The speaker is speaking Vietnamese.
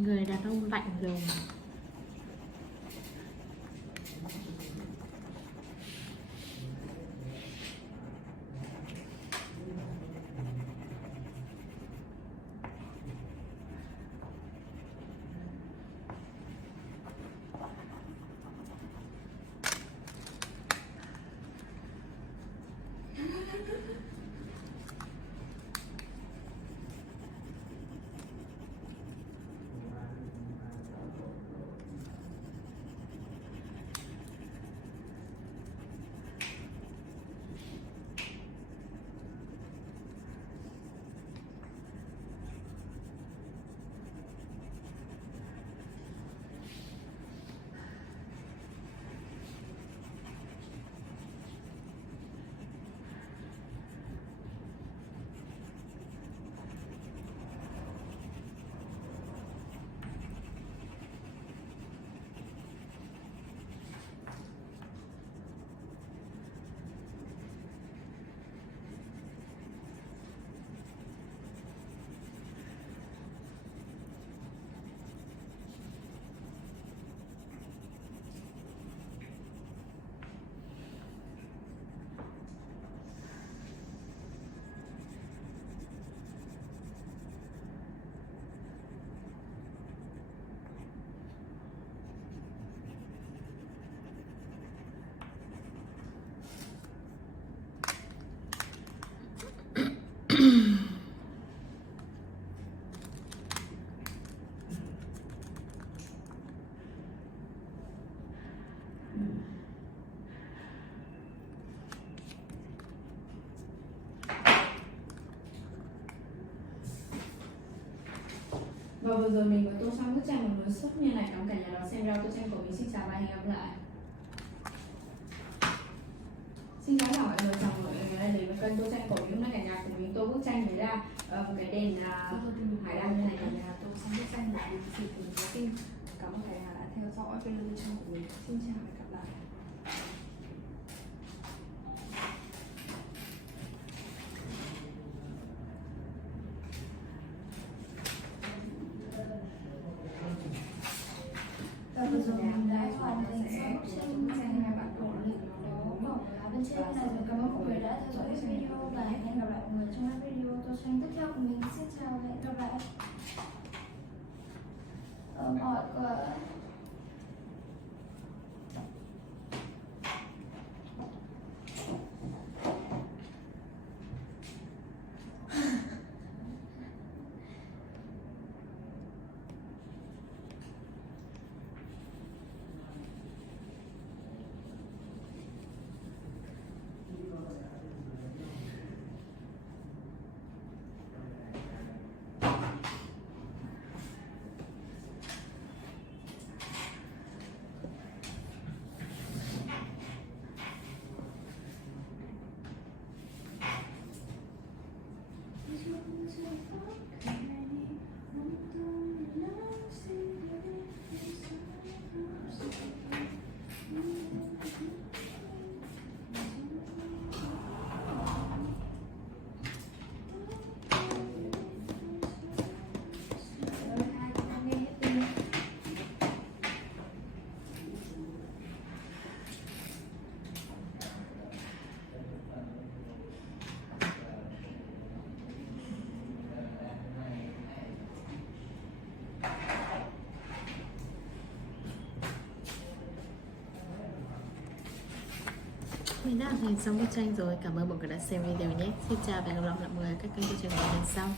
Người đàn ông lạnh lùng. Và vừa rồi mình vừa tô xong bức tranh một lối xuất như này. Cảm ơn cả nhà đón xem video tô tranh của mình. Xin chào và hẹn gặp lại. Xin chào mọi người, chào mọi người đã đến với kênh tô tranh của mình. Hôm nay cả nhà cùng mình tô bức tranh đấy là một cái đèn hải đăng như này. Cả nhà tô xong bức tranh của mình thì cùng với kênh. Cảm ơn cả nhà đã theo dõi video tô tranh của mình. Xin chào và hẹn gặp lại. Vừa rồi mình đã hoàn thành xong bức tranh hai bạn của mình đó màu lá bên trên này. Cảm ơn mọi người đã theo dõi video và hẹn gặp lại mọi người trong các video tô tranh tiếp theo của mình. Xin chào và hẹn gặp lại. Mọi người Mình đã hoàn thành xong bức tranh rồi. Cảm ơn mọi người đã xem video nhé. Xin chào và hẹn gặp lại mọi người ở các kênh tô tranh của mình lần sau.